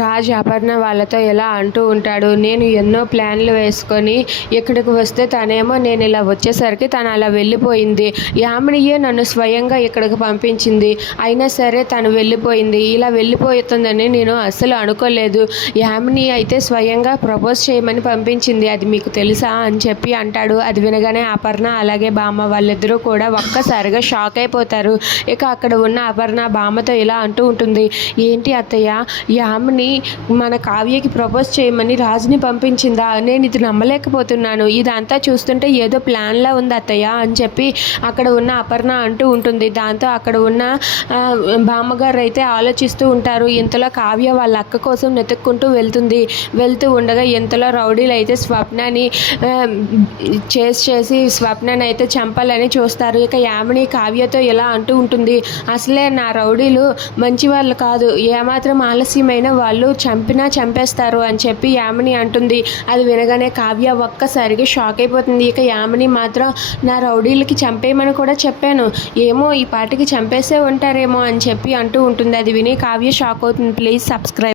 రాజ్ అపర్ణ వాళ్ళతో ఎలా అంటూ ఉంటాడు, నేను ఎన్నో ప్లాన్లు వేసుకొని ఇక్కడికి వస్తే తనేమో నేను ఇలా వచ్చేసరికి తను అలా వెళ్ళిపోయింది. యామినియే నన్ను స్వయంగా ఇక్కడికి పంపించింది. అయినా సరే తను వెళ్ళిపోయింది. ఇలా వెళ్ళిపోతుందని నేను అస్సలు అనుకోలేదు. యామిని అయితే స్వయంగా ప్రపోజ్ చేయమని పంపించింది. అది మీకు తెలుసా అని చెప్పి అంటాడు. అది వినగానే అపర్ణ అలాగే బామ్మ వాళ్ళిద్దరూ కూడా ఒక్కసారిగా షాక్ అయిపోతారు. ఇక అక్కడ ఉన్న అపర్ణ బామ్మతో ఇలా అంటూ ఉంటుంది, ఏంటి అత్తయ్య, యామిని మన కావ్యకి ప్రపోజ్ చేయమని రాజుని పంపించిందా? నేను ఇది నమ్మలేకపోతున్నాను. ఇదంతా చూస్తుంటే ఏదో ప్లాన్లా ఉంది అత్తయ్య అని చెప్పి అక్కడ ఉన్న అపర్ణ అంటూ ఉంటుంది. దాంతో అక్కడ ఉన్న బామ్మగారు అయితే ఆలోచిస్తూ ఉంటారు. ఇంతలో కావ్య వాళ్ళ అక్క కోసం వెళ్తూ ఉండగా ఇంతలో రౌడీలు అయితే స్వప్నని చేసి స్వప్నని అయితే చంపాలని చూస్తారు. ఇక యామిని కావ్యతో ఇలా అంటూ ఉంటుంది, అసలే నా రౌడీలు మంచి వాళ్ళు కాదు, ఏమాత్రం ఆలస్యమైన వాళ్ళు చంపేస్తారు అని చెప్పి యామిని అంటుంది. అది వినగానే కావ్య ఒక్కసారిగా షాక్ అయిపోతుంది. ఇక యామిని మాత్రం నా రౌడీలకి చంపేయమని కూడా చెప్పాను, ఏమో ఈ పాటికి చంపేసే ఉంటారేమో అని చెప్పి అంటూ ఉంటుంది. అది విని కావ్య షాక్ అవుతుంది. Please subscribe.